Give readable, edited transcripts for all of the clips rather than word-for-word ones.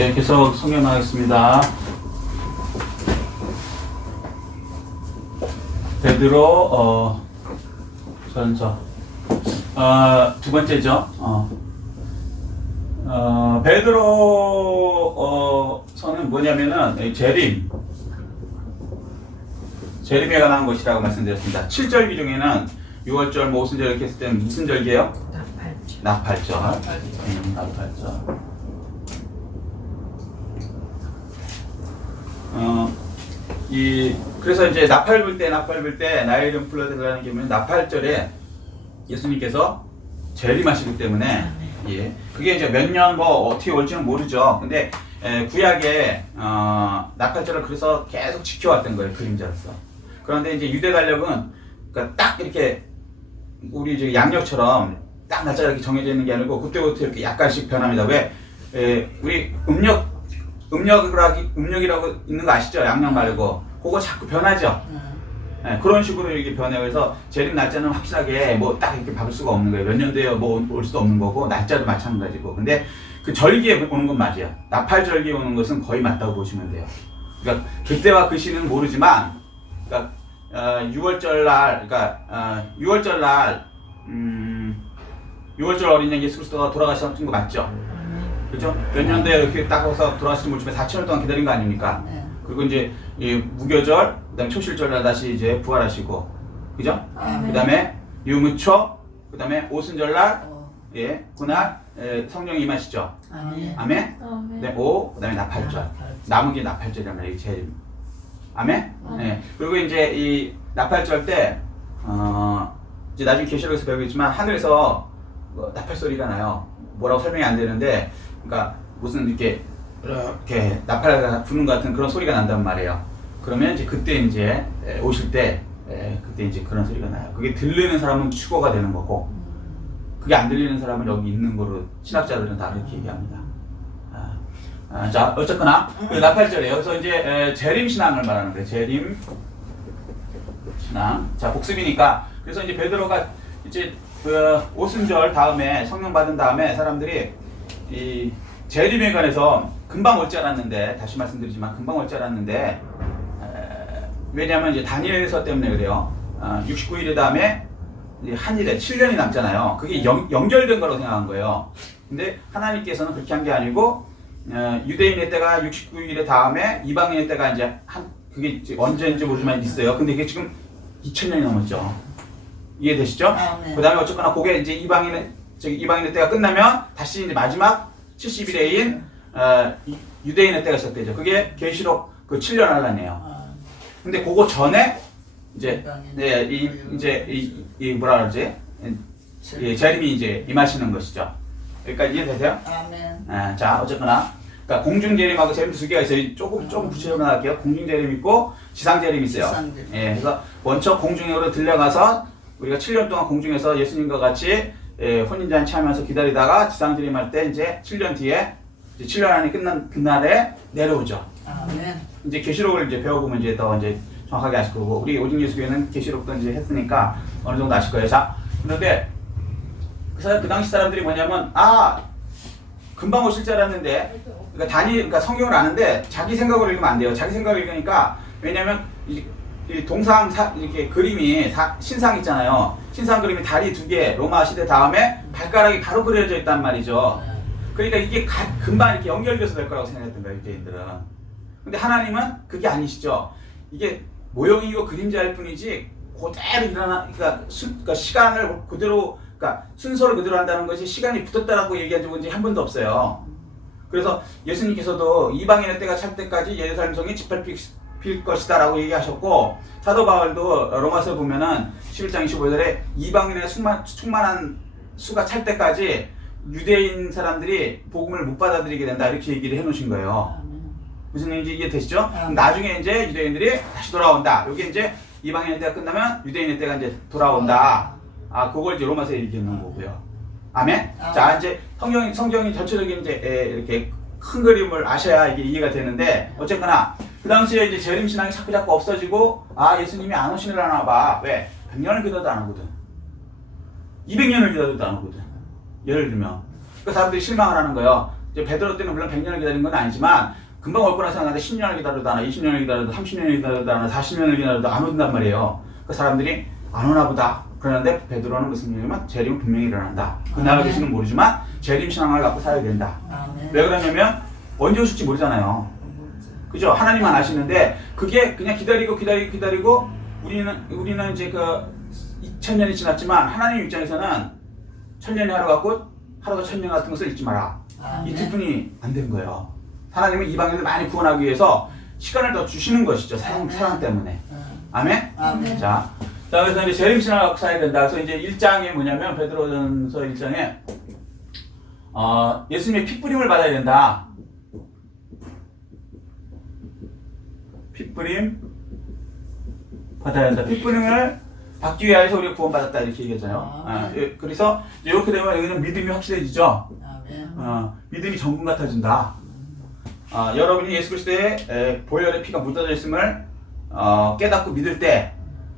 네, 계속 성경하겠습니다. 베드로 전서 두 번째죠. 베드로 서는 뭐냐면은 재림에 관한 것이라고 말씀드렸습니다. 7절기 중에는 6월절, 모순절 이렇게 했을 때는 무슨 절기예요? 나팔절. 나팔절. 그래서 이제 나팔 불 때 나의 이름 불러달라는 게 뭐냐면 나팔절에 예수님께서 재림하시기 때문에 예. 그게 이제 몇 년 뭐 어떻게 올지는 모르죠. 근데 구약에 나팔절을 그래서 계속 지켜왔던 거예요. 그림자로서. 그런데 이제 유대 달력은 그러니까 딱 이렇게 우리 이제 양력처럼 딱 날짜가 이렇게 정해져 있는 게 아니고 그때부터 이렇게 약간씩 변합니다. 왜? 우리 음력이라고 있는 거 아시죠? 양력 말고 그거 자꾸 변하죠. 그런 식으로 이렇게 변해요. 그래서 재림 날짜는 확실하게 뭐 딱 이렇게 박을 수가 없는 거예요. 몇 년도에 뭐 올 수도 없는 거고 날짜도 마찬가지고. 근데 그 절기에 오는 건 맞아요. 나팔절기에 오는 것은 거의 맞다고 보시면 돼요. 그러니까 그때와 그 시는 모르지만, 그러니까 6월절 날, 그러니까 6월절 날 6월절 어린 양 예수 그리스도가 돌아가셨던 거 맞죠? 그죠? 몇 년도에 이렇게 딱 해서 돌아가시지 모르지만 4천년 동안 기다린 거 아닙니까? 그리고 이제 이 무교절, 그다음에 초실절 날 다시 이제 부활하시고, 그죠? 그다음에 유무초, 그다음에 오순절 날, 예, 그날 성령이 임하시죠. 아멘. 그다음에 그다음에 나팔절. 남은 게 나팔절이란 말이에요. 제일. 아멘. 예. 그리고 이제 이 나팔절 때 이제 나중에 계시록에서 배우겠지만 하늘에서 나팔 소리가 나요. 뭐라고 설명이 안 되는데, 그러니까 무슨 이렇게 나팔 부는 것 같은 그런 소리가 난단 말이에요. 그러면 이제 그때 이제 오실 때 그때 이제 그런 소리가 나요. 그게 들리는 사람은 축어가 되는 거고, 그게 안 들리는 사람은 여기 있는 거로 신학자들은 다 그렇게 얘기합니다. 자, 어쨌거나 그 나팔절이에요. 그래서 이제 재림 신앙을 말하는 거예요. 재림 신앙. 자, 복습이니까. 그래서 이제 베드로가 이제 그 오순절 다음에 성령 받은 다음에 사람들이 이 재림에 관해서 금방 올 줄 알았는데, 다시 말씀드리지만 금방 올 줄 알았는데, 왜냐하면 이제 다니엘서 때문에 그래요. 69일의 다음에 한 일에 7년이 남잖아요. 그게 연결된 거라고 생각한 거예요. 근데 하나님께서는 그렇게 한 게 아니고, 유대인의 때가 69일의 다음에 이방인의 때가 이제 그게 언제인지 모르지만 있어요. 근데 이게 지금 2000년이 넘었죠. 이해되시죠? 그 다음에 어쨌거나 그게 이제 이방인의 때가 끝나면 다시 이제 마지막 70일에인 유대인의 때가 시작되죠. 그게 계시록 그 7년 할란이에요. 근데 그거 전에 이제 뭐라 그러지? 재림이 이제 임하시는 것이죠. 여기까지 이해되세요? 아멘. 자, 어쨌거나 그러니까 공중 재림하고 재림 두 개가 있어요. 조금 구체적으로 나갈게요. 공중 재림 있고 지상 재림 있어요. 예, 그래서 먼저 공중으로 들려가서 우리가 7년 동안 공중에서 예수님과 같이 혼인잔치 하면서 기다리다가 지상 재림할 때 이제 7년 뒤에 이제 7년 안에 끝난 그날에 내려오죠. 아멘. 이제 계시록을 이제 배워보면 이제 더 이제 정확하게 아실 거고, 우리 오직 예수교회는 계시록도 이제 했으니까 어느 정도 아실 거예요. 자, 그런데 그 당시 사람들이 뭐냐면, 금방 오실 줄 알았는데, 그러니까 성경을 아는데 자기 생각으로 읽으면 안 돼요. 자기 생각을 읽으니까, 왜냐면 이 동상 이렇게 그림이 신상 있잖아요. 신상 그림이 다리 두 개, 로마 시대 다음에 발가락이 바로 그려져 있단 말이죠. 그러니까 이게 금방 이렇게 연결돼서 될 거라고 생각했던 거예요, 유대인들은. 근데 하나님은 그게 아니시죠. 이게 모형이고 그림자일 뿐이지 그대로 그러니까 시간을 그대로, 그러니까 순서를 그대로 한다는 것이 시간이 붙었다라고 얘기한 적은 한 번도 없어요. 그래서 예수님께서도 이방인의 때가 찰 때까지 예루살렘 성이 짓밟힐 것이다라고 얘기하셨고, 사도 바울도 로마서 보면은 11장 25절에 이방인의 충만한 수가 찰 때까지 유대인 사람들이 복음을 못 받아들이게 된다, 이렇게 얘기를 해놓으신 거예요. 무슨 얘기인지 이해되시죠? 나중에 이제 유대인들이 다시 돌아온다. 여기 이제 이방인의 때가 끝나면 유대인의 때가 이제 돌아온다. 그걸 이제 로마서에 얘기하는 거고요. 아멘? 자, 이제 성경이 전체적인 이제 이렇게 큰 그림을 아셔야 이게 이해가 되는데, 어쨌거나 그 당시에 이제 재림 신앙이 자꾸 없어지고, 예수님이 안 오시려나 봐. 왜? 100년을 기다려도 안 오거든. 200년을 기다려도 안 오거든. 예를 들면 그 사람들이 실망을 하는 거예요. 이제 베드로 때는 물론 100년을 기다린 건 아니지만 금방 올 거라 생각하는데 10년을 기다려도 하나, 20년을 기다려도 30년을 기다려도 하나, 40년을 기다려도 안 온단 말이에요. 그 사람들이 안 오나 보다. 그러는데 베드로는 무슨 얘기냐면 재림은 분명히 일어난다. 그날 계시는 모르지만 재림 신앙을 갖고 살아야 된다. 왜 그러냐면 언제 오실지 모르잖아요. 그죠? 하나님만 아시는데 그게 그냥 기다리고 우리는 이제 그 2000년이 지났지만 하나님 입장에서는 1000년이 하루 같고 하루가 1000년 같은 것을 잊지 마라. 이 두 분이 안 된 거예요. 하나님은 이방인을 많이 구원하기 위해서 시간을 더 주시는 것이죠. 사랑 때문에. 아멘? 자, 그래서 이제 재림 신앙을 갖고 살아야 된다. 그래서 이제 1장에 뭐냐면 베드로전서 1장에 예수님의 핏부림을 받아야 된다. 핏부림 받아야 된다. 핏부림을 받기 위하여서 우리가 구원받았다 이렇게 얘기하잖아요. 그래서 이렇게 되면 여기는 믿음이 확실해지죠. 믿음이 정금 같아진다. 여러분이 예수 그리스도의 보혈의 피가 묻어져 있음을 깨닫고 믿을 때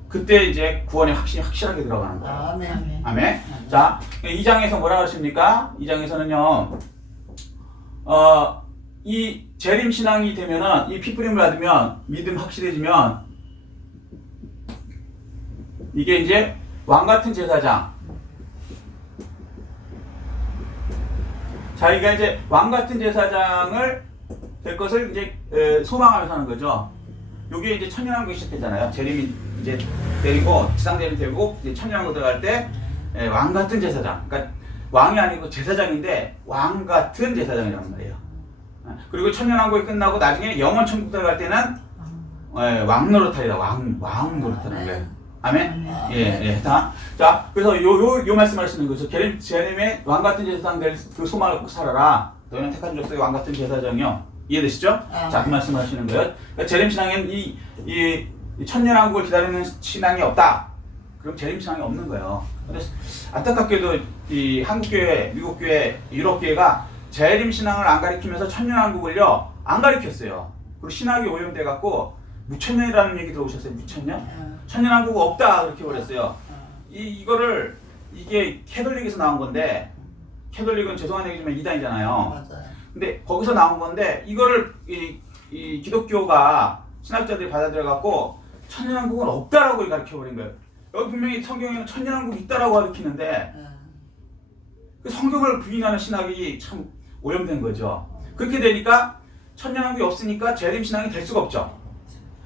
그때 이제 구원의 확신이 확실하게 들어가는 거예요. 아멘. 자, 2장에서 뭐라 그러십니까? 2장에서는요. 이 재림 신앙이 되면은 이 핏부림을 받으면 믿음 확실해지면 이게 이제 왕 같은 제사장. 자기가 이제 왕 같은 제사장을 될 것을 이제 소망하면서 하는 거죠. 요게 이제 천년왕국이 시작되잖아요. 재림이 이제 내리고 지상재림이 되고 이제 천년왕국 들어갈 때 왕 같은 제사장. 그러니까 왕이 아니고 제사장인데 왕 같은 제사장이란 말이에요. 그리고 천년왕국이 끝나고 나중에 영원 천국 들어갈 때는 왕 노릇하리라. 왕 노릇하는 거예요. 아멘? 예. 자, 그래서 요 말씀하시는 거죠. 재림의 왕 같은 제사장 될 그 소망을 꼭 살아라. 너희는 택한 족속의 왕 같은 제사장이요. 이해되시죠? 자, 그 말씀하시는 거예요. 그러니까 재림 신앙엔 이 천년왕국을 기다리는 신앙이 없다. 그럼 재림 신앙이 없는 거예요. 근데 안타깝게도 이 한국교회, 미국교회, 유럽교회가 재림 신앙을 안 가르치면서 천년왕국을요 안 가르쳤어요. 그리고 신학이 오염돼 갖고 무천년이라는 얘기 들어오셨어요? 무천년? 천년왕국 없다 그렇게 버렸어요. 이게 캐톨릭에서 나온 건데 캐톨릭은 죄송한 얘기지만 이단이잖아요. 맞아요. 근데 거기서 나온 건데 이거를 이 기독교가 신학자들이 받아들여 갖고 천년왕국은 없다라고 가르쳐 버린 거예요. 여기 분명히 성경에는 천년왕국이 있다라고 가르치는데 그 성경을 부인하는 신학이 참 오염된 거죠. 그렇게 되니까 천년왕국이 없으니까 재림 신앙이 될 수가 없죠.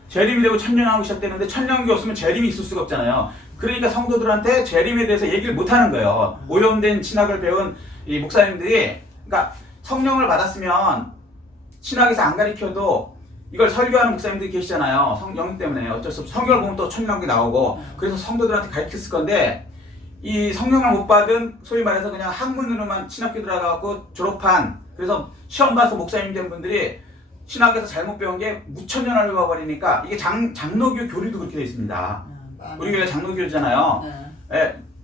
재림이 되고 천년왕국이 시작되는데 천년왕국이 없으면 재림이 있을 수가 없잖아요. 그러니까 성도들한테 재림에 대해서 얘기를 못 하는 거예요. 오염된 신학을 배운 이 목사님들이 그러니까 성령을 받았으면 신학에서 안 가르쳐도 이걸 설교하는 목사님들이 계시잖아요. 성령 때문에 어쩔 수 없어. 성경을 보면 또 천년왕국이 나오고 그래서 성도들한테 가르쳤을 건데 이 성령을 못 받은 소위 말해서 그냥 학문으로만 신학교 들어가고 졸업한 그래서 시험 봐서 목사님 된 분들이 신학에서 잘못 배운 게 무천년을 배워버리니까 이게 장로교 교리도 그렇게 되어 있습니다. 우리 교회가 장로교잖아요.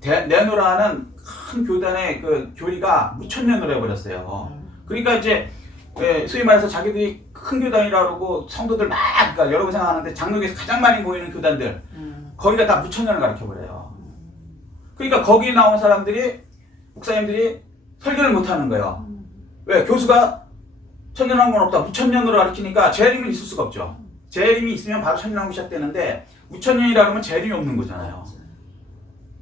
네노라는 큰 교단의 그 교리가 무천년으로 해버렸어요. 그러니까 이제 소위 말해서 자기들이 큰 교단이라고 그러고 성도들 막 그러니까 여러분 생각하는데 장로교에서 가장 많이 모이는 교단들 거기가 다 무천년을 가르쳐버려요. 그러니까 거기에 나온 사람들이 목사님들이 설교를 못하는 거예요. 왜? 교수가 천년왕국은 없다. 무천년으로 가르치니까 재림은 있을 수가 없죠. 재림이 있으면 바로 천년왕국이 시작되는데 무천년이라 그러면 재림이 없는 거잖아요.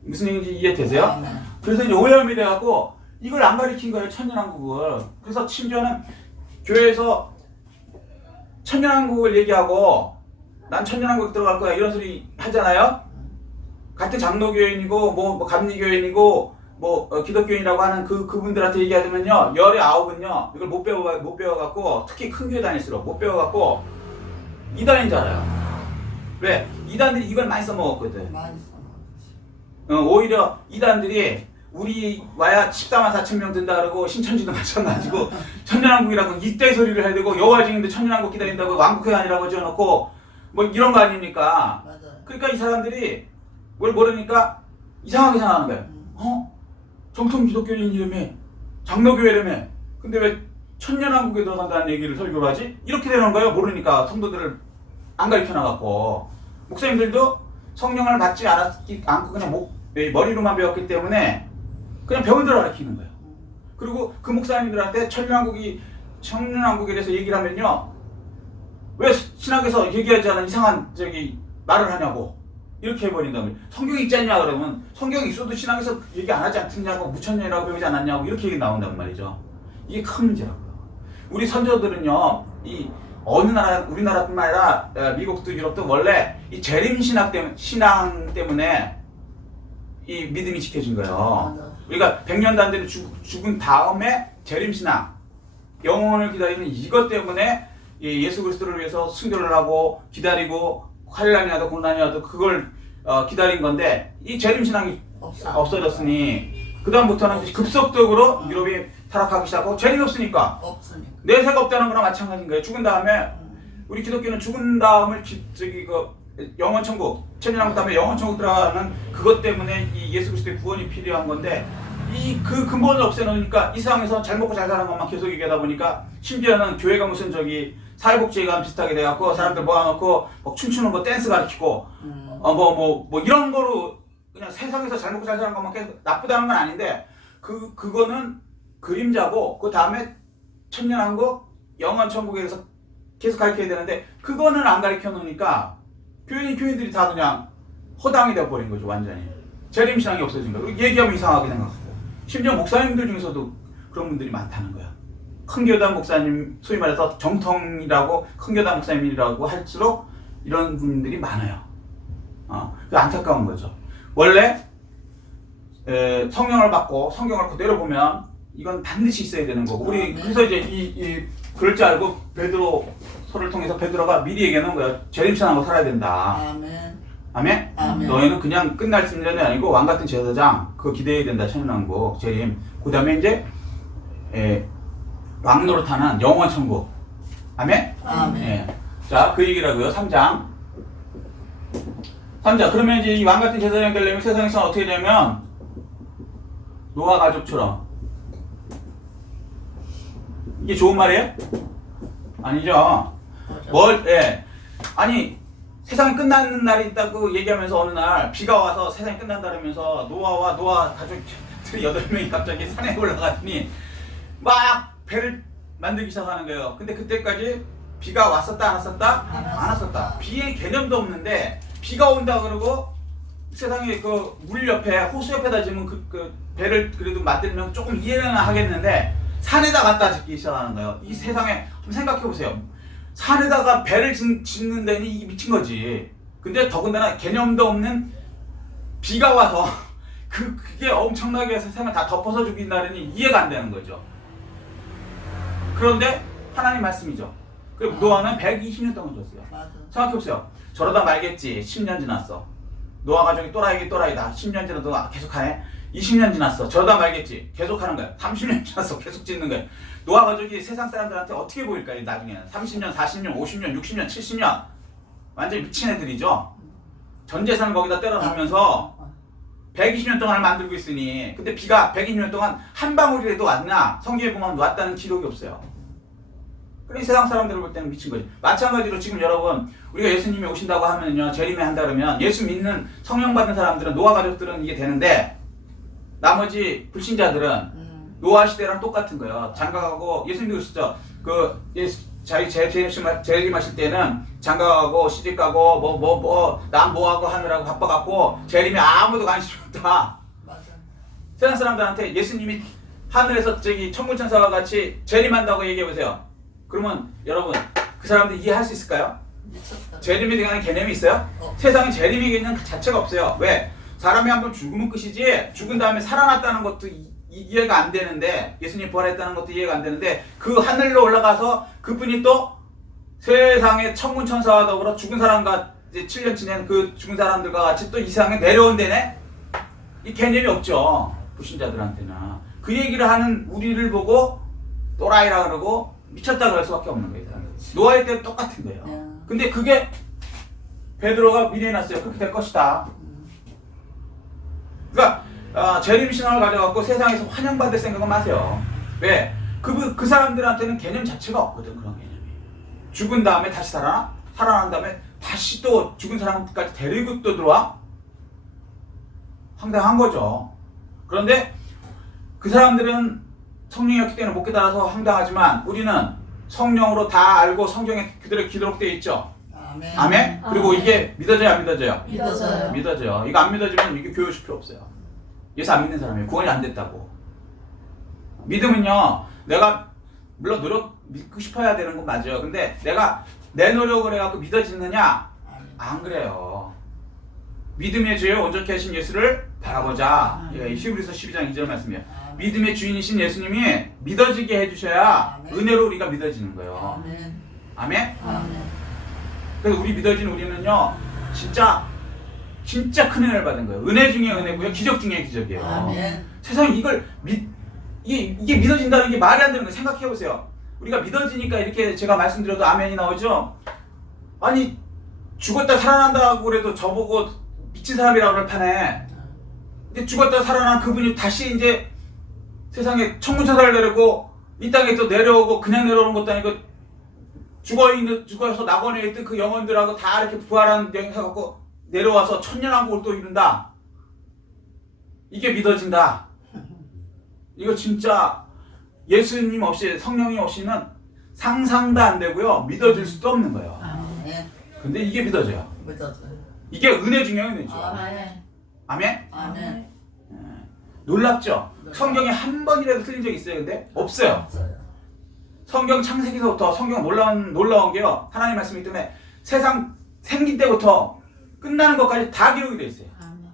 무슨 얘기인지 이해되세요? 그래서 이제 오염이 돼갖고 이걸 안 가르친 거예요. 천년왕국을. 그래서 심지어는 교회에서 천년왕국을 얘기하고 난 천년왕국 들어갈 거야 이런 소리 하잖아요. 같은 장로교인이고 뭐 감리교인이고 기독교인이라고 하는 그분들한테 얘기하자면요 19은요 이걸 못 배워갖고 특히 큰 교회 다닐수록 못 배워갖고 이단인 줄 알아요. 왜? 이단들이 이걸 많이 써먹었거든. 오히려 이단들이 우리 와야 14만 4천 명 든다 그러고 신천지도 마찬가지고 천년왕국이라고 이때 소리를 해야 되고 여호와 증인도 천년왕국 기다린다고 왕국회 아니라고 지어놓고 뭐 이런 거 아닙니까? 맞아요. 그러니까 이 사람들이 뭘 모르니까 이상하게 생각하는 거예요. 정통 기독교인이라며 장로교회라며 근데 왜 천년왕국에 들어간다는 얘기를 설교를 하지? 이렇게 되는 거예요. 모르니까 성도들을 안 가르쳐놔갖고 목사님들도 성령을 받지 않고 그냥 머리로만 배웠기 때문에 그냥 배운 대로 가르치는 거예요. 그리고 그 목사님들한테 천년왕국에 대해서 얘기를 하면요, 왜 신학에서 얘기하지 않은 이상한 말을 하냐고 이렇게 해버린다면, 성경이 있지 않냐 그러면 성경이 있어도 신학에서 얘기 안 하지 않느냐고, 무천년이라고 배우지 않았냐고 이렇게 얘기 나온단 말이죠. 이게 큰 문제라고요. 우리 선조들은요, 이 어느 나라, 우리나라뿐만 아니라 미국도 유럽도 원래 이 재림 신앙 때문에 이 믿음이 지켜진 거예요. 우리가 100년도 안 되는 죽은 다음에 재림 신앙, 영혼을 기다리는 이것 때문에 예수 그리스도를 위해서 순교를 하고 기다리고 환난이 와도 고난이 와도 그걸 기다린 건데, 이 재림 신앙이 없어졌으니 그 다음부터는 급속도로 유럽이 타락하기 시작하고 재림이 없으니까 내세가 없다는 거랑 마찬가지인 거예요. 죽은 다음에 우리 기독교는 죽은 다음을 영원 천국, 천년왕국 다음에 영원 천국 들어가는 그것 때문에 이 예수 그리스도의 구원이 필요한 건데, 그 근본을 없애놓으니까 이 세상에서 잘 먹고 잘 사는 것만 계속 얘기하다 보니까, 심지어는 교회가 무슨 사회복지관 비슷하게 돼갖고 사람들 모아놓고 막 춤추는 거 댄스 가르치고 뭐 이런 거로 그냥 세상에서 잘 먹고 잘 사는 것만 계속 나쁘다는 건 아닌데, 그거는 그림자고, 그 다음에 천년왕국 영원 천국에 대해서 계속 가르쳐야 되는데, 그거는 안 가르쳐 놓으니까 교인들이 다 그냥 허당이 되어버린 거죠. 완전히 재림신앙이 없어진 거예요. 얘기하면 이상하게 생각하고, 심지어 목사님들 중에서도 그런 분들이 많다는 거야. 큰 교단 목사님, 소위 말해서 정통이라고 큰 교단 목사님이라고 할수록 이런 분들이 많아요. 그 안타까운 거죠. 원래 성령을 받고 성경을 그대로 보면 이건 반드시 있어야 되는 거고, 우리 그래서 이제 그럴 줄 알고 베드로서를 통해서 베드로가 미리 얘기하는 거야. 재림신앙으로 살아야 된다. 아멘. 아멘? 아멘. 너희는 그냥 끝날 승전이 아니고 왕같은 제사장 그거 기대해야 된다. 천년왕국 재림. 그 다음에 이제 왕노릇하는 영원 천국. 아멘? 아멘. 예. 자, 그 얘기라고요. 3장. 그러면 이제 이 왕같은 제사장이 되려면 세상에서 어떻게 되면 노아 가족처럼. 이게 좋은 말이에요? 아니죠. 아니, 세상이 끝나는 날이 있다고 얘기하면서 어느 날 비가 와서 세상이 끝난다면서 노아와 노아 가족들이 8명이 갑자기 산에 올라가더니 막 배를 만들기 시작하는 거예요. 근데 그때까지 비가 왔었다 안 왔었다? 안 왔었다. 비의 개념도 없는데 비가 온다 그러고 세상에 그 물 옆에 호수 옆에다 지면 그 배를 그래도 만들면 조금 이해는 하겠는데, 산에다 갖다 짓기 시작하는 거예요. 이 세상에 좀 생각해 보세요. 산에다가 배를 짓는 데는 이게 미친 거지. 근데 더군다나 개념도 없는 비가 와서 그게 엄청나게 세상을 다 덮어서 죽인다니 이해가 안 되는 거죠. 그런데 하나님 말씀이죠. 그리고 노아는 120년 동안 줬어요. 생각해 보세요. 저러다 말겠지. 10년 지났어. 노아 가족이 또라이다. 10년 지나도 계속하네. 20년 지났어. 저러다 말겠지. 계속하는 거야. 30년 지났어. 계속 짓는 거야. 노아 가족이 세상 사람들한테 어떻게 보일까요? 나중에는 30년, 40년, 50년, 60년, 70년 완전히 미친 애들이죠. 전 재산을 거기다 때려놓으면서 120년 동안을 만들고 있으니, 근데 비가 120년 동안 한 방울이라도 왔나? 성경에 보면 왔다는 기록이 없어요. 그러니 세상 사람들을 볼 때는 미친 거지. 마찬가지로 지금 여러분, 우리가 예수님이 오신다고 하면요, 재림에 한다 그러면 예수 믿는 성령 받은 사람들은, 노아 가족들은 이게 되는데, 나머지 불신자들은 노아 시대랑 똑같은 거예요. 장가가고, 예수님도 그러시죠. 자기 재림하실 때는 장가가고 시집가고 남 뭐하고 하느라고 바빠갖고 재림에 아무도 관심이 없다. 맞아. 세상 사람들한테 예수님이 하늘에서 천군천사와 같이 재림한다고 얘기해보세요. 그러면 여러분, 그 사람들 이해할 수 있을까요? 미쳤다. 재림에 대한 개념이 있어요? 세상에 재림의 개념 자체가 없어요. 왜? 사람이 한번 죽으면 끝이지, 죽은 다음에 살아났다는 것도 이해가 안 되는데, 예수님 부활했다는 것도 이해가 안 되는데, 그 하늘로 올라가서 그분이 또 세상에 천군천사와 더불어 죽은 사람과 이제 7년 지낸 그 죽은 사람들과 같이 또 이 세상에 내려온다네? 이 개념이 없죠. 불신자들한테는. 그 얘기를 하는 우리를 보고 또라이라 그러고 미쳤다 그럴 수밖에 없는 거예요. 노아의 때는 똑같은 거예요. 근데 그게 베드로가 미래해놨어요. 그렇게 될 것이다. 그러니까 재림 신앙을 가져갖고 세상에서 환영받을 생각은 마세요. 왜? 그 사람들한테는 개념 자체가 없거든. 그런 개념이. 죽은 다음에 다시 살아난 다음에 다시 또 죽은 사람까지 데리고 또 들어와? 황당한 거죠. 그런데 그 사람들은 성령이었기 때문에 못 깨달아서 황당하지만 우리는 성령으로 다 알고 성경에 그대로 기록되어 있죠. 아멘. 아멘? 그리고 아멘. 이게 믿어져요, 안 믿어져요? 믿어져요. 믿어져요. 이거 안 믿어지면 이게 교회 오실 필요 없어요. 예수 안 믿는 사람이에요. 구원이 안 됐다고. 믿음은요, 내가 물론 믿고 싶어야 되는 건 맞아요. 근데 내가 내 노력을 해갖고 믿어지느냐? 안 그래요. 믿음의 주에 온전케 하신 예수를 바라보자. 예, 히브리서 12장 2절 말씀이에요. 믿음의 주인이신 예수님이 믿어지게 해주셔야 은혜로 우리가 믿어지는 거예요. 아멘. 아멘? 아멘. 그래서 우리 믿어진 우리는요, 진짜 큰 은혜를 받은 거예요. 은혜 중에 은혜고요, 기적 중에 기적이에요. 아멘. 세상에 이걸 이게 믿어진다는 게 말이 안 되는 거예요. 생각해 보세요. 우리가 믿어지니까 이렇게 제가 말씀드려도 아멘이 나오죠. 아니 죽었다 살아난다고 그래도 저보고 미친 사람이라고 그럴 판에, 근데 죽었다 살아난 그분이 다시 이제 세상에 천문천사를 내리고 이 땅에 또 내려오고 그냥 내려오는 것도 아니고 죽어서 낙원에 있던 그 영혼들하고 다 이렇게 부활하는 영향 갖고 내려와서 천년왕국을 또 이룬다. 이게 믿어진다. 이거 진짜 예수님 없이, 성령이 없이는 상상도 안 되고요, 믿어질 수도 없는 거예요. 아멘. 근데 이게 믿어져요. 믿어져요. 이게 은혜 중에 은혜죠. 아멘. 아멘? 아멘. 놀랍죠? 성경에 한 번이라도 틀린 적 있어요? 근데 없어요. 없어요. 성경 창세기서부터 성경 놀라운 게요, 하나님 말씀이기 때문에 세상 생긴 때부터 끝나는 것까지 다 기록이 되어 있어요. 아멘.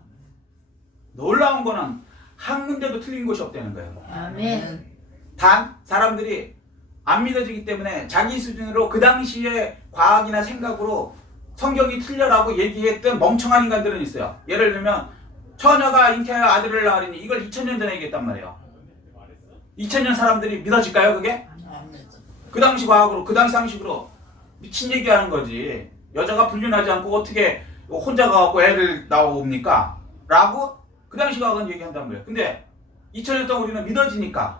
놀라운 거는 한 군데도 틀린 것이 없다는 거예요. 아멘. 단 사람들이 안 믿어지기 때문에 자기 수준으로 그 당시에 과학이나 생각으로 성경이 틀려라고 얘기했던 멍청한 인간들은 있어요. 예를 들면 처녀가 잉태하여 아들을 낳으리니 이걸 2000년 전에 얘기했단 말이에요. 2000년 사람들이 믿어질까요 그게? 아멘. 그 당시 과학으로, 그 당시 상식으로 미친 얘기하는 거지. 여자가 불륜하지 않고 어떻게 혼자 가갖고 애를 낳아옵니까? 라고 그 당시 과학은 얘기한단 말이에요. 근데 2000년 동안 우리는 믿어지니까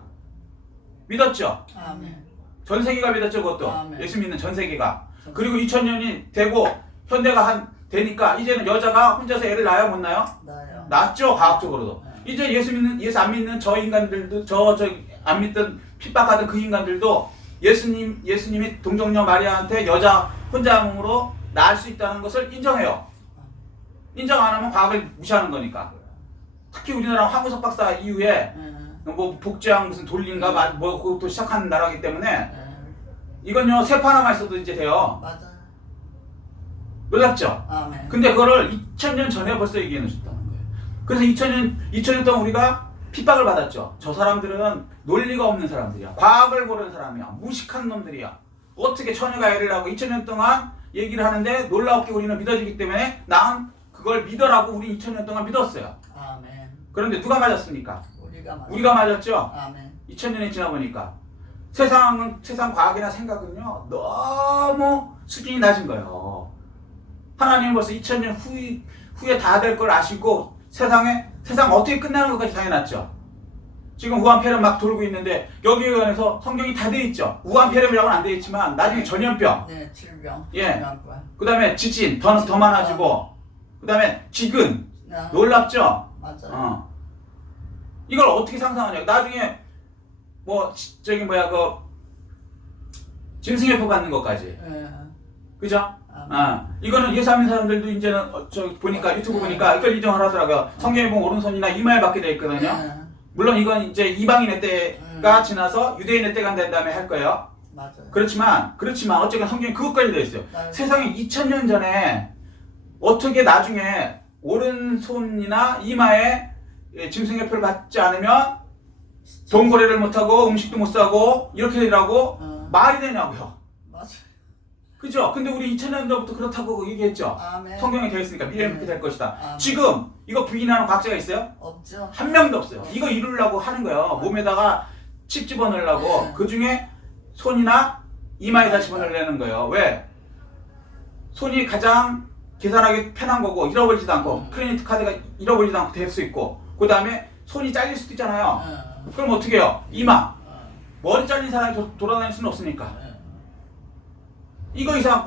믿었죠. 아멘. 전 세계가 믿었죠. 그것도 아멘. 예수 믿는 전 세계가. 그리고 2000년이 되고 현대가 되니까 이제는 여자가 혼자서 애를 낳아요, 못 낳아요? 나요. 낳죠, 과학적으로도. 이제 예수 안 믿는 저 인간들도, 저 안 믿던 핍박하던 그 인간들도 예수님이 동정녀 마리아한테 여자 혼자 몸으로 낳을 수 있다는 것을 인정해요. 인정 안 하면 과학을 무시하는 거니까. 특히 우리나라 황우석 박사 이후에 뭐 복제왕 무슨 돌린가 뭐 그것도 시작한 나라이기 때문에 이건요 세포 하나만 있어도 이제 돼요. 맞아. 놀랍죠? 아멘. 근데 그거를 2000년 전에 벌써 얘기해 놓으셨다는 거예요. 그래서 2000년 동안 우리가 핍박을 받았죠. 저 사람들은 논리가 없는 사람들이야. 과학을 모르는 사람이야. 무식한 놈들이야. 어떻게 처녀가 애를 낳고 2000년 동안 얘기를 하는데 놀랍게 우리는 믿어지기 때문에 난 그걸 믿어라고 우리 2000년 동안 믿었어요. 아멘. 그런데 누가 맞았습니까? 우리가 우리가 맞았죠? 아멘. 2000년이 지나 보니까 세상 과학이나 생각은요 너무 수준이 낮은 거예요. 하나님은 벌써 2000년 후에 다 될 걸 아시고 세상 어떻게 끝나는 것까지 다 해놨죠. 지금 우한폐렴 막 돌고 있는데 여기에 관해서 성경이 다 돼 있죠. 우한폐렴이라고는 안 돼 있지만 나중에 전염병, 네, 질병. 예. 질병과. 그 다음에 지진 더 많아지고, 그 다음에 기근, 네. 놀랍죠. 맞아요. 이걸 어떻게 상상하냐. 나중에 뭐 짐승해포 받는 것까지. 예. 그죠? 아멘. 이거는 예수 안 믿는 사람들도 이제는 보니까 유튜브 보니까 이걸 인정을 하더라고요. 성경에 보면 오른손이나 이마에 받게 되어 있거든요. 예. 물론 이건 이제 이방인의 때가 지나서 유대인의 때가 된 다음에 할 거예요. 맞아요. 그렇지만 어쨌든 성경에 그것까지 되어 있어요. 맞아요. 세상에 2000년 전에 어떻게 나중에 오른손이나 이마에 짐승의표를 받지 않으면 돈 거래를 못하고 음식도 못 사고 이렇게 되라고 말이 되냐고요. 맞아요. 그죠? 근데 우리 2000년 전부터 그렇다고 얘기했죠. 아멘. 성경에 되어 있으니까 미래는 그렇게 될 것이다. 아멘. 지금 이거 부인하는 과학자가 있어요? 없죠. 한 명도 없어요. 이거 이루려고 하는 거예요. 몸에다가 칩 집어넣으려고. 네. 그 중에 손이나 이마에다 집어넣으려는 거예요. 왜? 손이 가장 계산하기 편한 거고 잃어버리지도 않고 크레딧 카드가 잃어버리지도 않고 될 수 있고, 그 다음에 손이 잘릴 수도 있잖아요. 그럼 어떻게 해요? 이마. 머리 잘린 사람이 돌아다닐 수는 없으니까. 이거 이상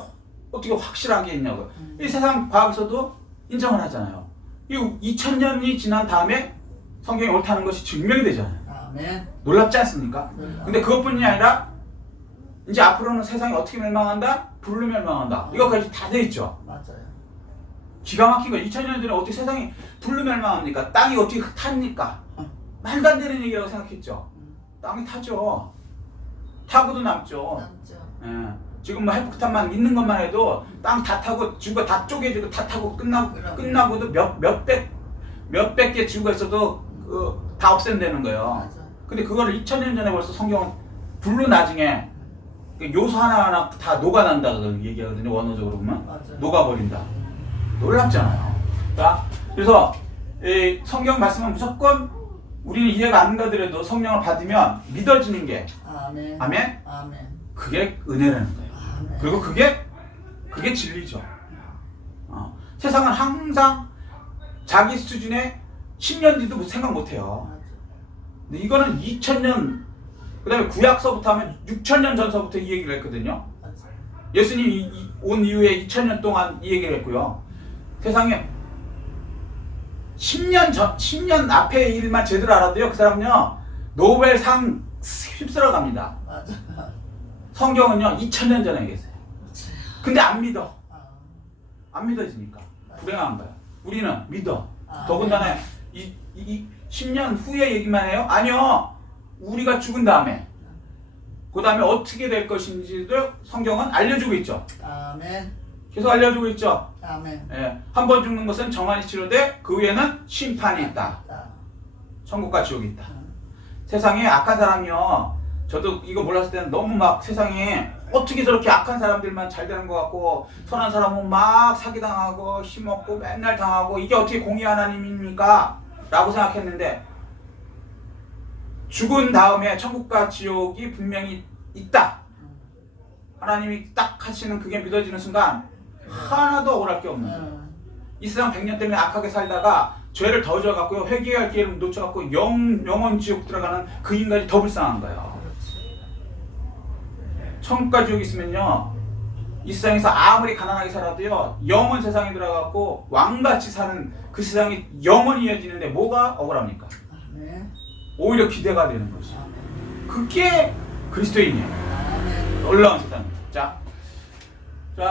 어떻게 확실하게 했냐고요. 이 세상 과학에서도 인정을 하잖아요. 이 2000년이 지난 다음에 성경이 옳다는 것이 증명이 되잖아요. 아멘. 놀랍지 않습니까? 놀랍. 근데 그것뿐이 아니라 이제 앞으로는 세상이 어떻게 멸망한다? 불로 멸망한다. 이거까지 다 돼 있죠. 맞아요. 기가 막힌 거. 2000년 전에 어떻게 세상이 불로 멸망합니까? 땅이 어떻게 탑니까? 말도 안 되는 얘기라고 생각했죠. 땅이 타죠. 타고도 남죠. 남죠. 예. 지금 뭐 핵폭탄만 있는 것만 해도 땅 다 타고 지구가 다 쪼개지고 다 타고 끝나고도 몇백 개 지구가 있어도 다 없앤다는 거예요. 맞아. 근데 그거를 2000년 전에 벌써 성경은 불로 나중에 요소 하나하나 다 녹아난다 그 얘기하거든요. 원어적으로 보면 맞아. 녹아버린다. 놀랍잖아요. 자, 그래서 이 성경 말씀은 무조건 우리는 이해가 안 가더라도 성령을 받으면 믿어지는 게 아멘. 아멘? 아멘. 그게 은혜라는 거예요. 아멘. 그리고 그게 진리죠. 세상은 항상 자기 수준의 10년 뒤도 생각 못 해요. 맞아. 근데 이거는 2000년, 그 다음에 구약서부터 하면 6000년 전서부터 이 얘기를 했거든요. 맞아. 예수님이 온 이후에 2000년 동안 이 얘기를 했고요. 세상에 10년 앞의 일만 제대로 알아도요, 그 사람은요, 노벨상 휩쓸어 갑니다. 맞아. 성경은요, 2000년 전에 얘기했어요. 맞아. 근데 안 믿어. 아, 안 믿어지니까. 불행한 거야. 우리는 믿어. 아, 더군다나 이 10년 후의 얘기만 해요? 아니요. 우리가 죽은 다음에 그 다음에 어떻게 될 것인지도 성경은 알려주고 있죠. 아멘. 계속 알려주고 있죠. 아멘. 예. 한 번 죽는 것은 정한이 치료돼 그 후에는 심판이 있다. 천국과 지옥이 있다. 세상에 악한 사람이요. 저도 이거 몰랐을 때는 너무 막 세상에 어떻게 저렇게 악한 사람들만 잘 되는 것 같고 선한 사람은 막 사기당하고 힘없고 맨날 당하고 이게 어떻게 공의 하나님입니까? 라고 생각했는데 죽은 다음에 천국과 지옥이 분명히 있다. 하나님이 딱 하시는 그게 믿어지는 순간 하나도 억울할 게 없는 거예요. 이 세상 100년 때문에 악하게 살다가 죄를 더 져갖고 회개할 기회를 놓쳐갖고 영원 지옥 들어가는 그 인간이 더 불쌍한 거예요. 천국과 지옥이 있으면요, 이 세상에서 아무리 가난하게 살아도요, 영원 세상에 들어가고 왕같이 사는 그 세상이 영원히 이어지는데 뭐가 억울합니까? 아멘. 오히려 기대가 되는 것이. 그게 그리스도인이에요. 아멘. 놀라운 세상입니다. 자,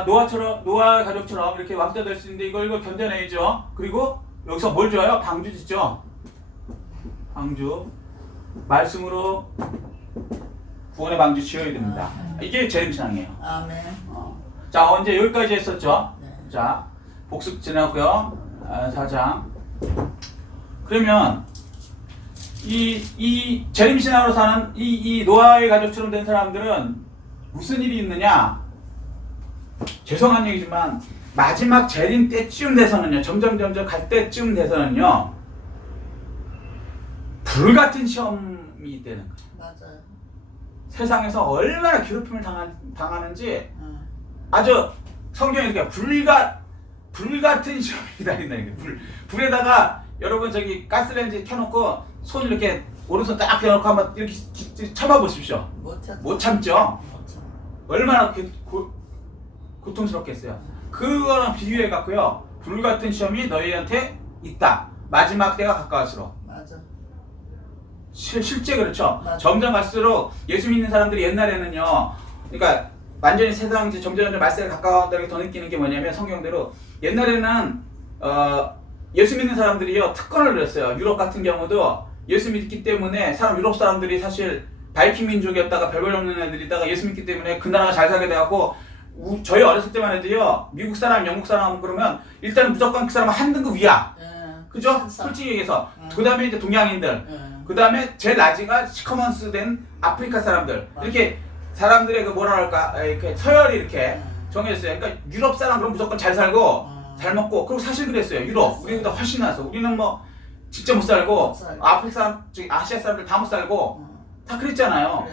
노아 가족처럼 이렇게 왕자 될 수 있는데 이걸 견뎌내야죠. 그리고 여기서 뭘 줘요? 방주 짓죠. 방주. 말씀으로 구원의 방주 지어야 됩니다. 이게 재림신앙이에요. 아멘. 자, 언제 여기까지 했었죠? 네. 자, 복습 지나고요. 4장. 그러면 이 재림신앙으로 사는 이 노아의 가족처럼 된 사람들은 무슨 일이 있느냐? 죄송한 얘기지만 마지막 재림 때쯤 돼서는요, 점점 갈 때쯤 돼서는요, 불같은 시험이 되는 거예요. 맞아요. 세상에서 얼마나 괴롭힘을 당하는지 아주 성경에 이렇게 불같은 시험이 기다린다는 거예요. 불에다가 여러분 저기 가스레인지 켜놓고 손을 이렇게 오른손 딱 펴놓고 한번 이렇게 참아보십시오. 못 참죠. 얼마나 고통스럽겠어요. 그거랑 비교해 갖고요, 불같은 시험이 너희한테 있다. 마지막 때가 가까울수록. 맞아. 실제 그렇죠. 맞아. 점점 갈수록 예수 믿는 사람들이 옛날에는요, 그러니까 완전히 세상 이제 점점 말세가 가까운다고 더 느끼는 게 뭐냐면 성경대로 옛날에는 예수 믿는 사람들이요 특권을 누렸어요. 유럽 같은 경우도 예수 믿기 때문에 유럽 사람들이 사실 바이킹 민족이었다가 별별 없는 애들이다가 예수 믿기 때문에 그 나라가 잘 살게 돼갖고 저희 어렸을 때만 해도요, 미국 사람, 영국 사람 그러면 일단 무조건 그 사람은 한 등급 위야. 그죠? 솔직히 얘기해서. 그 다음에 이제 동양인들. 그 다음에 제일 낮이가 시커먼스 된 아프리카 사람들. 이렇게 사람들의 그 뭐라 할까, 이렇게 서열이 이렇게 정해졌어요. 그러니까 유럽 사람 그럼 무조건 잘 살고, 잘 먹고, 그리고 사실 그랬어요. 유럽. 우리보다 훨씬 나서. 우리는 뭐, 진짜 못 살고, 아프리카 사람, 아시아 사람들 다 못 살고, 다 그랬잖아요.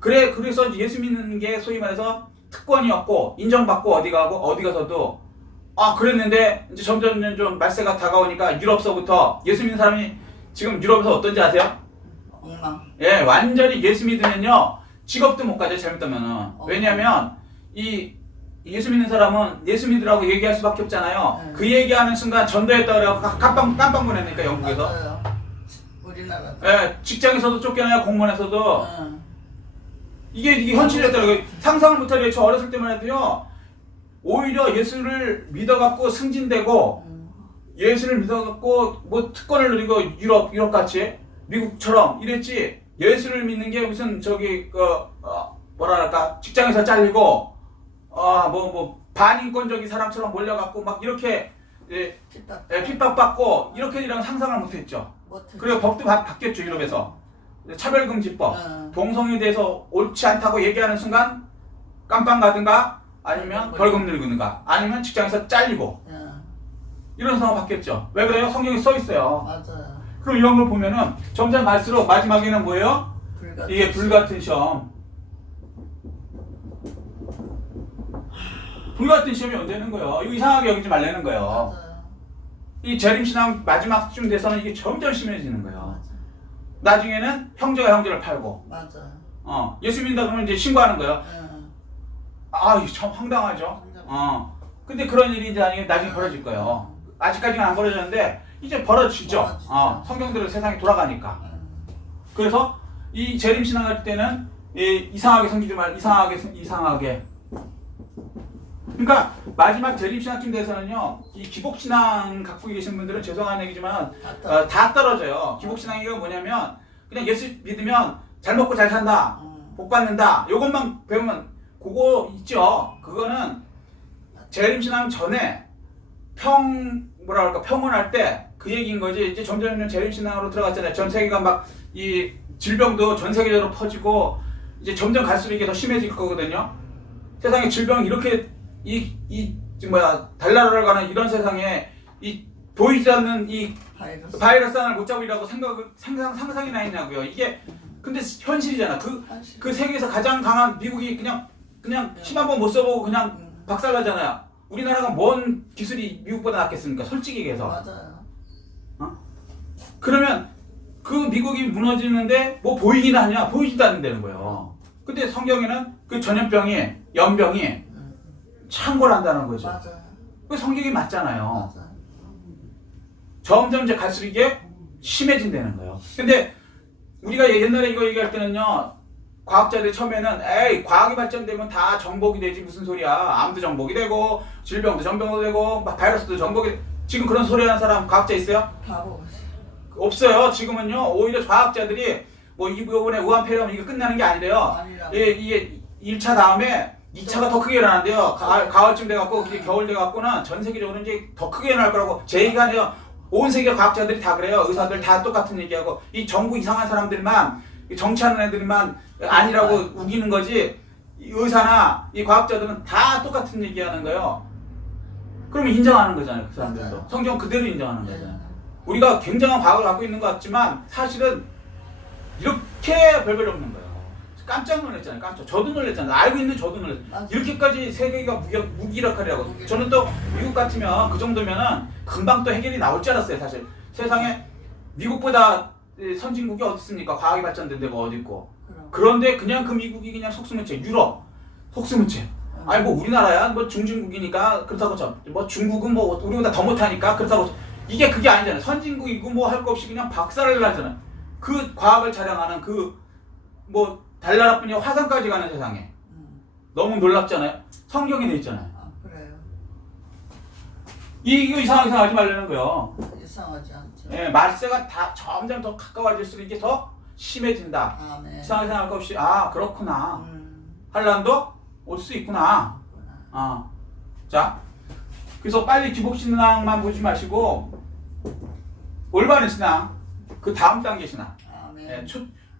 그래서 예수 믿는 게 소위 말해서 특권이었고, 인정받고 어디 가서도, 그랬는데, 이제 점점 좀 말세가 다가오니까 유럽서부터 예수 믿는 사람이 지금 유럽에서 어떤지 아세요? 예, 완전히 예수 믿으면요, 직업도 못 가져요, 잘못하면은. 왜냐면, 이 예수 믿는 사람은 예수 믿으라고 얘기할 수밖에 없잖아요. 그 얘기하는 순간 전도했다 그래서 깜빵 보내니까 영국에서. 우리는 쫓겨나갔다. 예, 직장에서도 쫓겨나요, 공무원에서도. 어. 이게 현실이었더라고요. 상상을 못하게 저 어렸을 때만 해도요. 오히려 예수를 믿어갖고 승진되고 예수를 믿어갖고 뭐 특권을 누리고 유럽 같이 미국처럼 이랬지. 예수를 믿는 게 무슨 저기 뭐랄까 직장에서 잘리고 뭐 반인권적인 사람처럼 몰려갖고 막 이렇게 핍박받고 이렇게 이런 상상을 못했죠. 그리고 법도 바뀌었죠, 유럽에서. 차별금지법. 동성애에 대해서 옳지 않다고 얘기하는 순간 깜빵 가든가 아니면 벌금 들고든가 아니면 직장에서 잘리고 이런 상황 바뀌었죠. 왜 그래요? 성경에 써 있어요. 맞아요. 그럼 이런 걸 보면은 점점 갈수록 마지막에는 뭐예요? 이게 불같은 시험. 불같은 시험이 언제는 거예요? 이거 이상하게 여기지 말라는 거예요. 맞아요. 이 재림신앙 마지막쯤 돼서는 이게 점점 심해지는 거예요. 맞아요. 나중에는 형제가 형제를 팔고, 맞아요. 예수 믿는다 그러면 이제 신고하는 거예요. 이거 참 황당하죠. 황당하죠. 근데 그런 일이 이제 나중에 벌어질 거예요. 아직까지는 안 벌어졌는데 이제 벌어지죠. 성경대로 세상이 돌아가니까. 그래서 이 재림신앙 할 때는 이상하게 생기지 말, 이상하게. 그러니까 마지막 재림신앙쯤 돼서는요, 이 기복신앙 갖고 계신 분들은 죄송한 얘기지만 다 떨어져요. 기복신앙이 뭐냐면 그냥 예수 믿으면 잘 먹고 잘 산다, 복 받는다, 요것만 배우면 그거 있죠. 그거는 재림신앙 전에 평온할 때 그 얘기인 거지. 이제 점점 재림신앙으로 들어갔잖아요. 전 세계가 막 이 질병도 전 세계적으로 퍼지고 이제 점점 갈수록 이게 더 심해질 거거든요. 세상에 질병이 이렇게 달나라를 가는 이런 세상에 이 보이지 않는 이 바이러스 하나를 못 잡으려고 상상이나 했냐고요. 이게 근데 현실이잖아. 그 세계에서 가장 강한 미국이 그냥 침 한 번 못 써보고 그냥 박살나잖아요. 우리나라가 뭔 기술이 미국보다 낫겠습니까? 솔직히 얘기해서. 맞아요. 그러면 그 미국이 무너지는데 뭐 보이긴 하냐? 보이지도 않는다는 거예요. 근데 성경에는 그 전염병이, 연병이 창궐한다는 거죠. 맞아요. 그 성경이 맞잖아요. 맞아요. 점점 이제 갈수록 이게 심해진다는 거예요. 근데 우리가 옛날에 이거 얘기할 때는요, 과학자들이 처음에는 과학이 발전되면 다 정복이 되지 무슨 소리야. 암도 정복이 되고 질병도 정복이 되고 바이러스도 정복이. 지금 그런 소리 하는 사람 과학자 있어요? 바보. 없어요. 지금은요, 오히려 과학자들이 뭐 이번에 우한 폐렴 이거 끝나는 게 아니래요. 이게 1차 다음에 2차가 더 크게 일어난대요. 가을쯤 돼갖고 겨울 돼갖고는 전 세계적으로 이제 더 크게 일어날 거라고 제 얘기가 아니에요. 온 세계 과학자들이 다 그래요. 의사들 다 똑같은 얘기하고 이 정부 이상한 사람들만 정치하는 애들만 아니라고 우기는 거지. 이 의사나 이 과학자들은 다 똑같은 얘기하는 거예요. 그러면 인정하는 거잖아요. 그 사람들도. 맞아요. 성경 그대로 인정하는 거잖아요. 우리가 굉장한 과학을 갖고 있는 것 같지만 사실은 이렇게 별별 없는 거예요. 깜짝 놀랐잖아요. 저도 놀랐잖아요. 알고 있는 저도 놀랐잖아요. 이렇게까지 세계가 무기력하리라고. 저는 또 미국 같으면 그 정도면은 금방 또 해결이 나올 줄 알았어요. 사실 세상에 미국보다 선진국이 어디 있습니까? 과학이 발전된 데가 어디 있고. 그런데 그냥 그 미국이 그냥 속수무책, 유럽 속수무책. 아니 뭐 우리나라야 뭐 중진국이니까 그렇다고 뭐 중국은 뭐 우리보다 더 못하니까 그렇다고 이게 그게 아니잖아요. 선진국이고 뭐 할 거 없이 그냥 박살을 나잖아요. 그 과학을 자랑하는 그 뭐 달나라뿐이 화성까지 가는 세상에 너무 놀랍잖아요. 성경에 돼 있잖아요. 그래요. 이거 이상하게 생각하지 말라는 거예요. 이상하지 않죠. 예, 말세가 다 점점 더 가까워질수록 이게 더 심해진다. 네. 이상하게 생각할 거 없이 그렇구나. 환란도 올 수 있구나. 자, 그래서 빨리 기복신앙만 보지 마시고 올바른 신앙, 그 다음 단계 신앙. 예,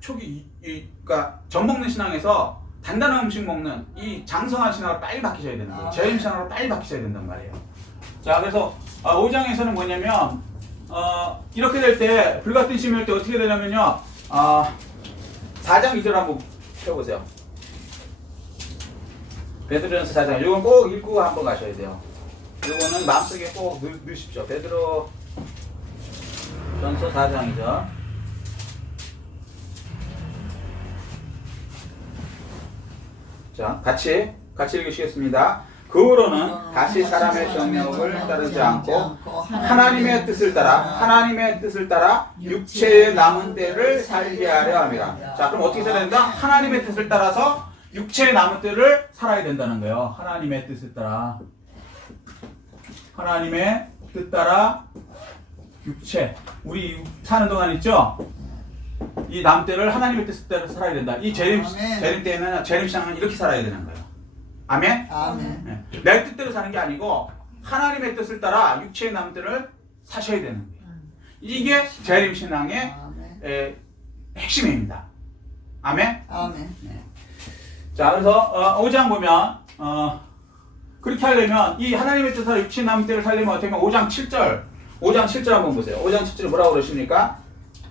초기 그러니까 젖 먹는 신앙에서 단단한 음식 먹는 이 장성한 신앙으로 빨리 바뀌셔야 되는 거예요. 재림 신앙으로 빨리 바뀌셔야 된단 말이에요. 자, 그래서 5장에서는 뭐냐면 이렇게 될 때 불같은 시험일 때 어떻게 되냐면요. 4장 2절 한번 펴보세요. 베드로전서 4장. 이건 꼭 읽고 한번 가셔야 돼요. 이거는 마음속에 꼭 넣으십시오. 베드로전서 4장이죠. 자, 같이 읽으시겠습니다. 그 후로는 다시 사람의 정욕을 따르지 않고 하나님의 뜻을 따라 육체의 남은 때를 살게 하려 함이라. 자, 그럼 어떻게 살아야 된다? 하나님의 뜻을 따라서 육체의 남은 때를 살아야 된다는 거예요. 하나님의 뜻을 따라. 하나님의 뜻 따라 육체. 우리 사는 동안 있죠? 이 남은 때를 하나님의 뜻을 따라 살아야 된다. 이 재림 때는 재림 신앙은 이렇게 살아야 되는 거예요. 아멘? 아멘. 네. 내 뜻대로 사는 게 아니고 하나님의 뜻을 따라 육체의 남은 때를 사셔야 되는 거예요. 이게 재림 신앙의 핵심입니다. 아멘? 아멘. 네. 자, 그래서 5장 보면 그렇게 하려면 이 하나님의 뜻으로 육체의 남은 때를 살려면 어떻게 하면 5장 7절 한번 보세요. 5장 7절 뭐라고 그러십니까?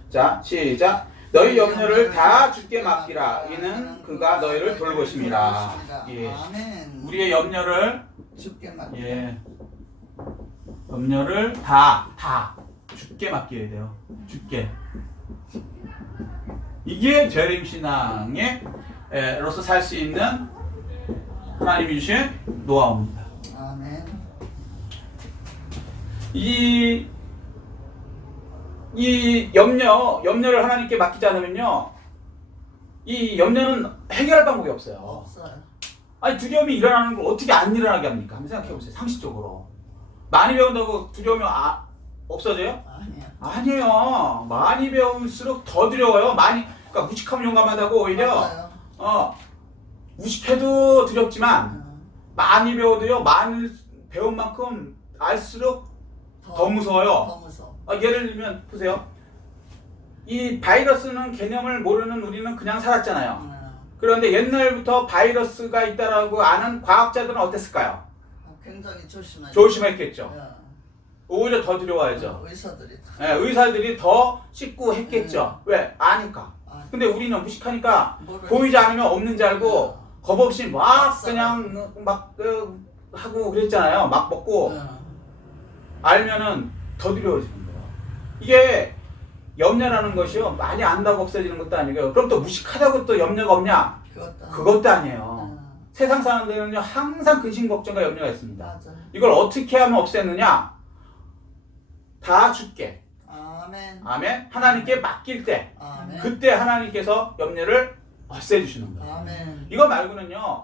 자, 시작. 너희 염려를 다 주께 맡기라. 이는 그가 너희를 돌보심이라. 예. 아멘. 우리의 염려를 주께 맡기라. 예. 염려를 다 주께 맡겨야 돼요. 주께. 이게 재림 신앙의 로서 살 수 있는 하나님이 주신 노하우입니다. 아멘. 이 염려를 하나님께 맡기지 않으면요, 이 염려는 해결할 방법이 없어요. 없어요. 아니, 두려움이 일어나는 걸 어떻게 안 일어나게 합니까? 한번 생각해 보세요. 상식적으로. 많이 배운다고 두려움이 없어져요? 아니야. 아니에요. 많이 배울수록 더 두려워요. 그러니까 무식하면 용감하다고 오히려. 맞아요. 무식해도 두렵지만 많이 배워도요, 많이 배운 만큼 알수록 더 무서워요. 더 무서워. 예를 들면 보세요. 이 바이러스는 개념을 모르는 우리는 그냥 살았잖아요. 그런데 옛날부터 바이러스가 있다라고 아는 과학자들은 어땠을까요? 굉장히 조심했겠죠. 오히려 더 두려워야죠. 의사들이 더 씻고 했겠죠. 왜? 아니까. 근데 우리는 무식하니까 보이지 않으면 없는 줄 알고 겁 없이 막 그냥 막 하고 그랬잖아요. 막 먹고. 알면은 더 두려워지는 거예요. 이게 염려라는 것이요, 많이 안다고 없어지는 것도 아니고요. 그럼 또 무식하다고 또 염려가 없냐? 그것도 아니에요. 세상 사람들은요, 항상 근심 걱정과 염려가 있습니다. 맞아. 이걸 어떻게 하면 없애느냐? 다 주께. 아멘. 아멘. 하나님께 맡길 때, 아멘. 그때 하나님께서 염려를 없애주시는 거예요. 아멘. 이거 말고는요,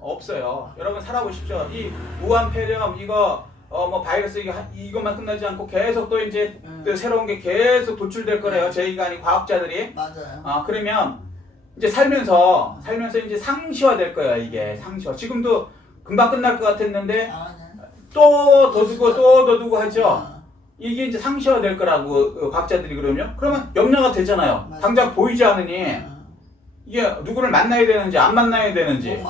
없어요. 여러분 살아보십시오. 이 우한 폐렴 이거 뭐 바이러스 이것만 끝나지 않고 계속 또 이제 또 새로운 게 계속 도출될 거래요. 저희가 아닌 과학자들이. 맞아요. 그러면 이제 살면서 이제 상시화될 거예요. 이게 상시화. 지금도 금방 끝날 것 같았는데 또 더 두고 하죠. 이게 이제 상시화될 거라고 과학자들이 그러면 염려가 되잖아요. 맞아요. 당장 보이지 않으니 이게 누구를 만나야 되는지 안 만나야 되는지.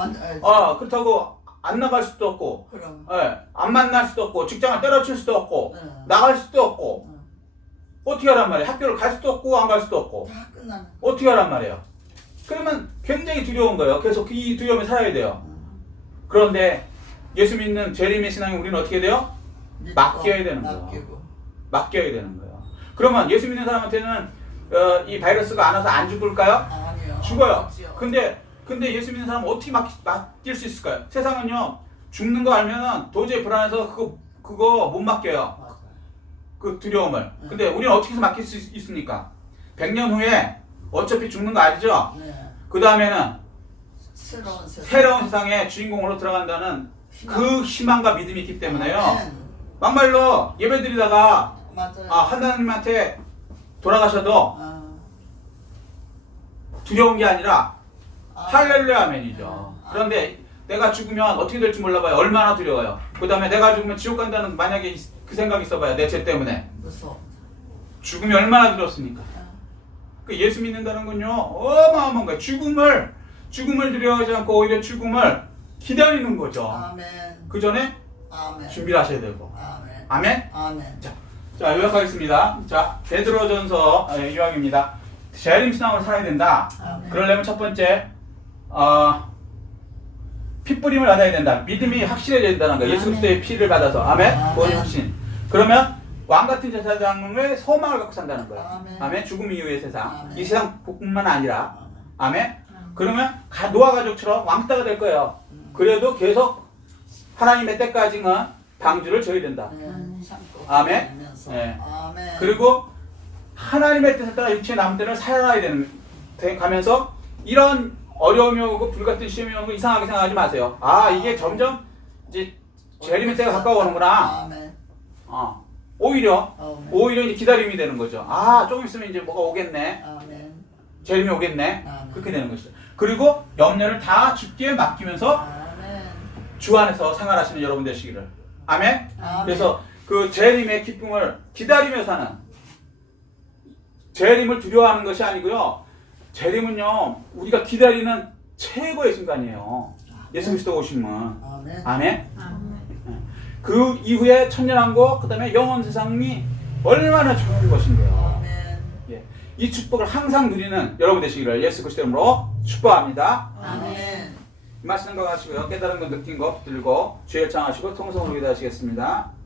그렇다고 안 나갈 수도 없고, 안 만날 수도 없고, 직장을 때려칠 수도 없고, 나갈 수도 없고, 어떻게 하란 말이에요? 학교를 갈 수도 없고, 안 갈 수도 없고, 다 끝나는. 어떻게 하란 말이에요? 그러면 굉장히 두려운 거예요. 계속 이 두려움에 살아야 돼요. 그런데 예수 믿는 재림의 신앙이 우리는 어떻게 돼요? 맡겨야 되는 거예요. 맡겨야 되는 거예요. 그러면 예수 믿는 사람한테는 이 바이러스가 안 와서 안 죽을까요? 아니요. 죽어요. 근데 예수 믿는 사람은 어떻게 맡길 수 있을까요? 세상은요, 죽는 거 알면은 도저히 불안해서 그거 못 맡겨요. 그 두려움을. 근데 우리는 어떻게 해서 맡길 수 있습니까? 100년 후에 어차피 죽는 거 알죠? 그 다음에는 새로운 세상의 주인공으로 들어간다는 그 희망과 믿음이 있기 때문에요. 막말로 예배 드리다가 하나님한테 돌아가셔도 두려운 게 아니라 할렐루야 아멘이죠. 그런데 내가 죽으면 어떻게 될지 몰라봐요. 얼마나 두려워요. 그 다음에 내가 죽으면 지옥 간다는 만약에 그 생각 있어봐요. 내 죄 때문에. 무서워. 죽음이 얼마나 두렵습니까? 그 예수 믿는다는 건요, 어마어마한 거예요. 죽음을 두려워하지 않고 오히려 죽음을 기다리는 거죠. 아멘. 그 전에 준비를 하셔야 되고. 아멘. 아멘. 자, 요약하겠습니다. 자, 베드로전서 요약입니다. 재림 신앙으로 살아야 된다. 그러려면 첫 번째, 핏부림을 받아야 된다. 믿음이 확실해져야 된다는 거예요. 예수 그리스도의 피를 받아서. 아멘. 그건 확신. 그러면 왕 같은 제사장의 소망을 갖고 산다는 거예요. 아멘. 죽음 이후의 세상. 이 세상뿐만 아니라. 아멘. 그러면 노아 가족처럼 왕따가 될 거예요. 그래도 계속 하나님의 때까지는 방주를 져야 된다. 네. 참고 아멘. 하면서. 네. 아멘. 그리고 하나님의 뜻에 따라 육체의 남은 때를 살아가야 가면서 이런 어려움이 오고 불같은 시험이 오는 거 이상하게 생각하지 마세요. 아, 이게 점점 이제 재림의 때가 가까워오는구나. 아멘. 오히려 아멘. 이제 기다림이 되는 거죠. 아, 조금 있으면 이제 뭐가 오겠네. 아멘. 재림이 오겠네. 아멘. 그렇게 되는 것이죠. 그리고 염려를 다 주께 맡기면서 아멘. 주 안에서 생활하시는 여러분 되시기를. 아멘. 아멘. 그래서 그 재림의 기쁨을 기다리며 사는, 재림을 두려워하는 것이 아니고요. 재림은요, 우리가 기다리는 최고의 순간이에요. 예수 그리스도 오시면. 아멘. 아멘. 아멘. 그 이후에 천년왕국, 그 다음에 영원 세상이 얼마나 좋은 것인데요. 아멘. 예. 이 축복을 항상 누리는 여러분 되시기를 예수 그리스도 이름으로 축복합니다. 아멘. 이 말씀 건강하시고요. 깨달은 거 느낀 거 붙들고 주의 청하시고 통성으로 기도하시겠습니다.